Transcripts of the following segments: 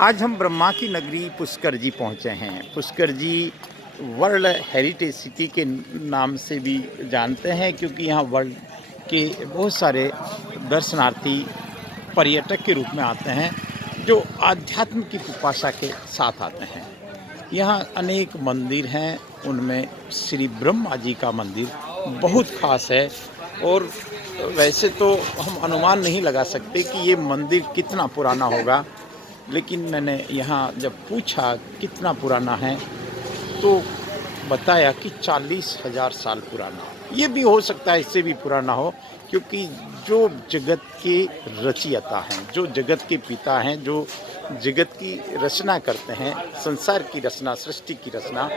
आज हम ब्रह्मा की नगरी पुष्कर जी पहुँचे हैं। पुष्कर जी वर्ल्ड हेरिटेज सिटी के नाम से भी जानते हैं, क्योंकि यहाँ वर्ल्ड के बहुत सारे दर्शनार्थी पर्यटक के रूप में आते हैं, जो आध्यात्म की पिपासा के साथ आते हैं। यहाँ अनेक मंदिर हैं, उनमें श्री ब्रह्मा जी का मंदिर बहुत ख़ास है। और वैसे तो हम अनुमान नहीं लगा सकते कि ये मंदिर कितना पुराना होगा, लेकिन मैंने यहाँ जब पूछा कितना पुराना है, तो बताया कि 40,000 साल पुराना। ये भी हो सकता है इससे भी पुराना हो, क्योंकि जो जगत के रचयिता हैं, जो जगत के पिता हैं, जो जगत की रचना करते हैं, संसार की रचना, सृष्टि की रचना,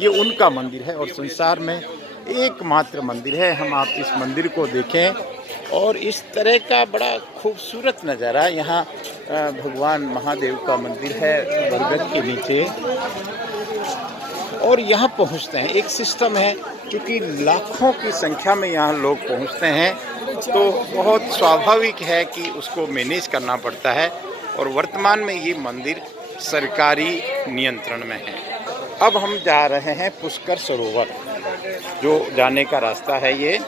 ये उनका मंदिर है और संसार में एकमात्र मंदिर है। हम आप इस मंदिर को देखें और इस तरह का बड़ा खूबसूरत नज़ारा। यहाँ भगवान महादेव का मंदिर है बरगद के नीचे, और यहाँ पहुँचते हैं। एक सिस्टम है, क्योंकि लाखों की संख्या में यहाँ लोग पहुँचते हैं, तो बहुत स्वाभाविक है कि उसको मैनेज करना पड़ता है। और वर्तमान में ये मंदिर सरकारी नियंत्रण में है। अब हम जा रहे हैं पुष्कर सरोवर, जो जाने का रास्ता है। ये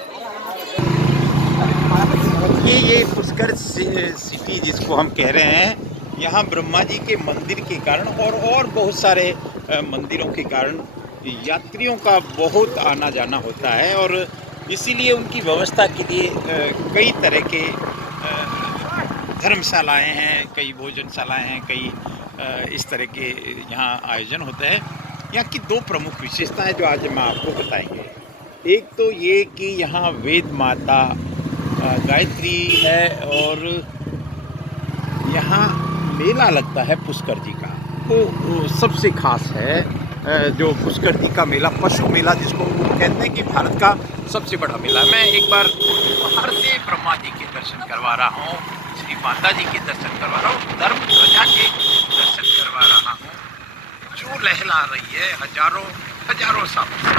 पुष्कर सिटी जिसको हम कह रहे हैं, यहाँ ब्रह्मा जी के मंदिर के कारण और बहुत सारे मंदिरों के कारण यात्रियों का बहुत आना जाना होता है, और इसीलिए उनकी व्यवस्था के लिए कई तरह के धर्मशालाएं हैं, कई भोजनशालाएं हैं, कई इस तरह के यहाँ आयोजन होते हैं। यहाँ की दो प्रमुख विशेषताएं जो आज हम आपको बताएंगे। एक तो ये कि यहाँ वेद माता गायत्री है, और यहाँ मेला लगता है पुष्कर जी का, वो सबसे खास है। जो पुष्कर जी का मेला, पशु मेला जिसको कहते हैं, कि भारत का सबसे बड़ा मेला। मैं एक बार बाहर से ब्रह्मा जी के दर्शन करवा रहा हूँ, श्री माता जी के दर्शन करवा रहा हूँ, धर्म ध्वजा के दर्शन करवा रहा हूँ, जो लहरा रही है हजारों सालों से।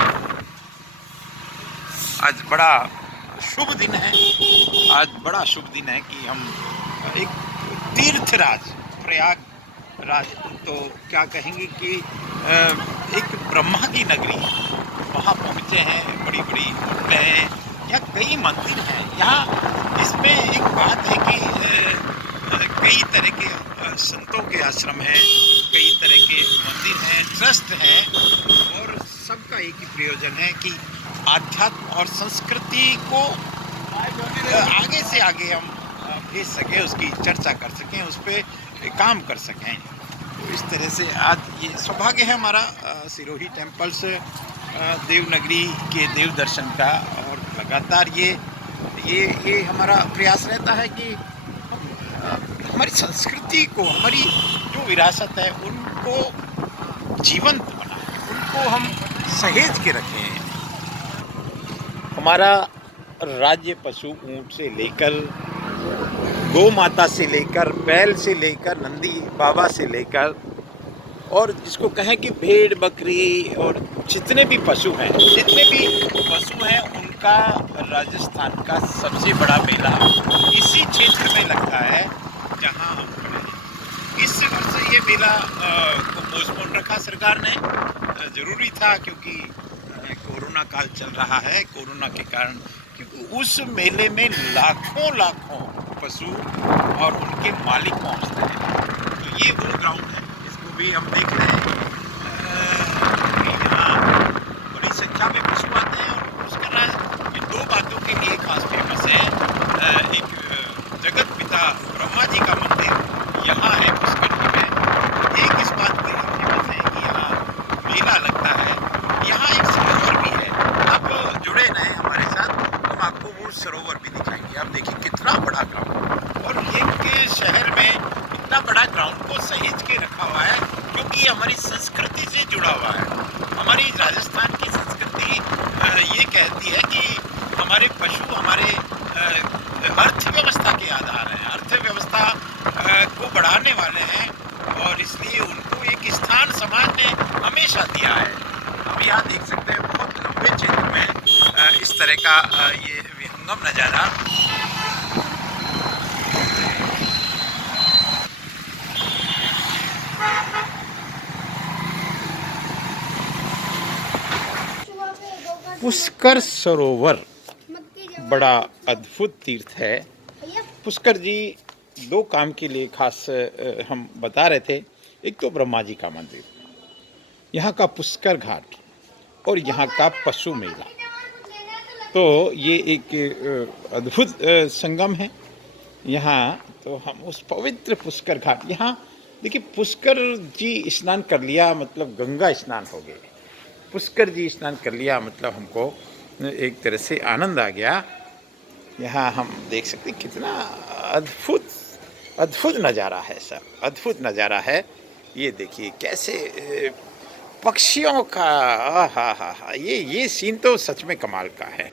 आज बड़ा शुभ दिन है, आज बड़ा शुभ दिन है कि हम एक तीर्थराज प्रयागराज, तो क्या कहेंगे कि एक ब्रह्मा की नगरी, वहाँ पहुँचे हैं। बड़ी बड़ी होटलें हैं, यहाँ कई मंदिर हैं। यहाँ इसमें एक बात है कि कई तरह के संतों के आश्रम हैं, कई तरह के मंदिर हैं, ट्रस्ट हैं, और सबका एक ही प्रयोजन है कि आध्यात्म और संस्कृति को आगे से आगे हम भेज सकें, उसकी चर्चा कर सकें, उस पर काम कर सकें। तो इस तरह से आज ये सौभाग्य है हमारा सिरोही टेम्पल्स देवनगरी के देव दर्शन का, और लगातार ये हमारा प्रयास रहता है कि हम हमारी संस्कृति को, हमारी जो विरासत है, उनको जीवंत बनाएं, उनको हम सहेज के रखें। हमारा राज्य पशु ऊंट से लेकर, गौ माता से लेकर, बैल से लेकर, नंदी बाबा से लेकर, और जिसको कहें कि भेड़ बकरी, और जितने भी पशु हैं, उनका राजस्थान का सबसे बड़ा मेला इसी क्षेत्र में लगता है जहां हम खड़े हैं। इस वर्ष ये मेला को पोस्टपोन रखा सरकार ने, ज़रूरी था, क्योंकि कोरोना काल चल रहा है। कोरोना के कारण, क्योंकि उस मेले में लाखों पशु और उनके मालिक पहुंचते हैं। तो ये वो ग्राउंड है, इसको भी हम देख रहे हैं। यहाँ बड़ी संख्या में पशु आते हैं, और पुष्कर राज इन दो बातों के लिए खास फेमस है। एक जगत पिता ब्रह्मा जी का मंदिर यहाँ है पुष्कर जी में। एक इस बात के लिए फेमस है कि यहाँ मेला लगता है। यहाँ एक सरोवर भी है, आप जुड़े रहें हमारे साथ, हम आपको वो सरोवर भी दिखाएंगे। आप देखिए कितना बड़ा ग्राउंड, और ये शहर में इतना बड़ा ग्राउंड को सहेज के रखा हुआ है, क्योंकि ये हमारी संस्कृति से जुड़ा हुआ है। हमारी राजस्थान की संस्कृति ये कहती है कि हमारे पशु हमारे अर्थव्यवस्था के आधार हैं, अर्थव्यवस्था को बढ़ाने वाले हैं, और इसलिए उनको एक स्थान समाज ने हमेशा दिया है। अब यहाँ देख सकते हैं बहुत लंबे क्षेत्र में इस तरह का ये विहंगम नज़ारा। पुष्कर सरोवर बड़ा अद्भुत तीर्थ है। पुष्कर जी दो काम के लिए खास हम बता रहे थे। एक तो ब्रह्मा जी का मंदिर, यहाँ का पुष्कर घाट और यहाँ का पशु मेला, तो ये एक अद्भुत संगम है यहाँ। तो हम उस पवित्र पुष्कर घाट, यहाँ देखिए पुष्कर जी स्नान कर लिया मतलब गंगा स्नान हो गए। पुष्कर जी स्नान कर लिया मतलब हमको एक तरह से आनंद आ गया। यहाँ हम देख सकते हैं कितना अद्भुत अद्भुत नज़ारा है सर, अद्भुत नज़ारा है। ये देखिए कैसे पक्षियों का, हा ये सीन तो सच में कमाल का है।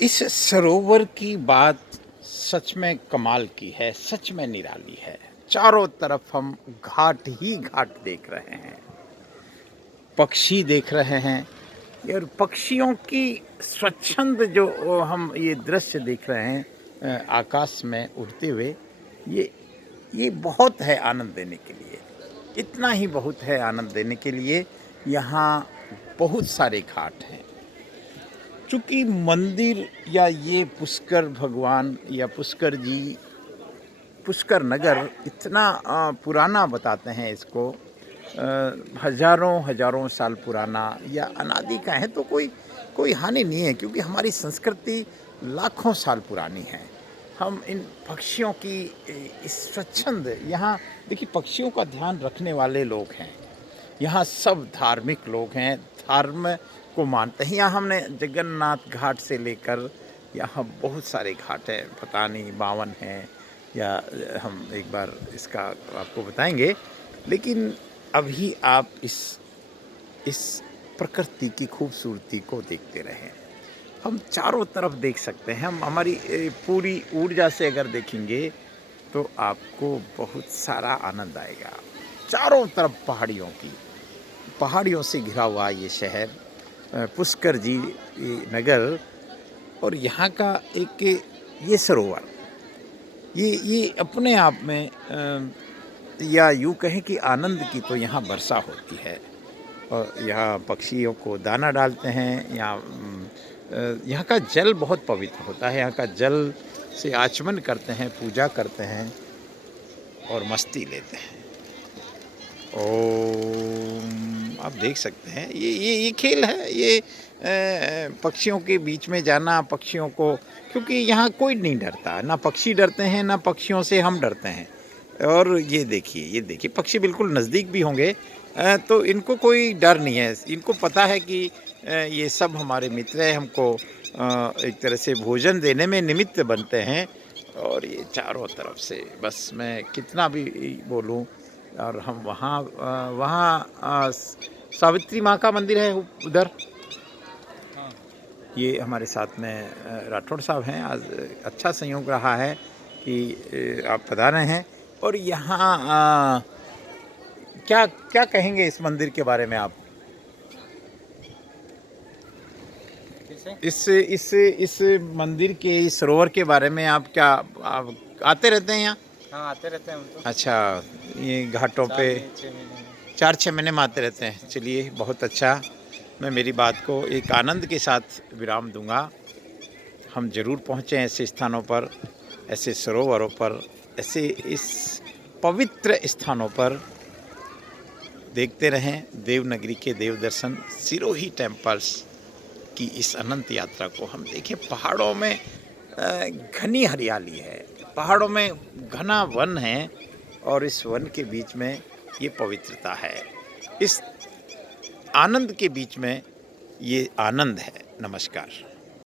इस सरोवर की बात सच में कमाल की है, सच में निराली है। चारों तरफ हम घाट ही घाट देख रहे हैं, पक्षी देख रहे हैं और पक्षियों की स्वच्छंद जो हम ये दृश्य देख रहे हैं आकाश में उड़ते हुए, ये बहुत है आनंद देने के लिए। इतना ही बहुत है आनंद देने के लिए। यहाँ बहुत सारे घाट हैं। चूँकि मंदिर या ये पुष्कर भगवान या पुष्कर जी, पुष्कर नगर इतना पुराना बताते हैं इसको, हजारों साल पुराना या अनादि का है, तो कोई हानि नहीं है, क्योंकि हमारी संस्कृति लाखों साल पुरानी है। हम इन पक्षियों की इस स्वच्छंद, यहाँ देखिए पक्षियों का ध्यान रखने वाले लोग हैं। यहाँ सब धार्मिक लोग हैं, धर्म को मानते हैं। यहाँ हमने जगन्नाथ घाट से लेकर यहाँ बहुत सारे घाट हैं, पता नहीं 52 हैं या हम एक बार इसका आपको बताएंगे। लेकिन अभी आप इस प्रकृति की खूबसूरती को देखते रहें। हम चारों तरफ देख सकते हैं। हम हमारी पूरी ऊर्जा से अगर देखेंगे तो आपको बहुत सारा आनंद आएगा। चारों तरफ पहाड़ियों से घिरा हुआ ये शहर पुष्कर जी नगर, और यहाँ का एक ये सरोवर, ये अपने आप में या यूँ कहें कि आनंद की तो यहाँ वर्षा होती है। और यहाँ पक्षियों को दाना डालते हैं। यहाँ का जल बहुत पवित्र होता है। यहाँ का जल से आचमन करते हैं, पूजा करते हैं और मस्ती लेते हैं। ओम, आप देख सकते हैं ये खेल है, ये पक्षियों के बीच में जाना, पक्षियों को, क्योंकि यहाँ कोई नहीं डरता, ना पक्षी डरते हैं ना पक्षियों से हम डरते हैं। और ये देखिए पक्षी बिल्कुल नज़दीक भी होंगे तो इनको कोई डर नहीं है। इनको पता है कि ये सब हमारे मित्र हैं, हमको एक तरह से भोजन देने में निमित्त बनते हैं। और ये चारों तरफ से बस मैं कितना भी बोलूं। और हम वहाँ सावित्री माँ का मंदिर है उधर। ये हमारे साथ में राठौड़ साहब हैं। आज अच्छा संयोग रहा है कि आप पधारे हैं। और यहाँ क्या कहेंगे इस मंदिर के बारे में आप? इस मंदिर के, इस सरोवर के बारे में आप आते रहते हैं यहाँ? हाँ, आते रहते हैं हम तो। अच्छा, ये घाटों पे 4-6 महीने में आते रहते हैं। चलिए बहुत अच्छा। मैं मेरी बात को एक आनंद के साथ विराम दूंगा। हम ज़रूर पहुँचें ऐसे स्थानों पर, ऐसे सरोवरों पर, ऐसे इस पवित्र स्थानों पर। देखते रहें देवनगरी के देव दर्शन, सिरोही टेम्पल्स की इस अनंत यात्रा को हम देखें। पहाड़ों में घनी हरियाली है, पहाड़ों में घना वन है और इस वन के बीच में ये पवित्रता है। इस आनंद के बीच में ये आनंद है। नमस्कार।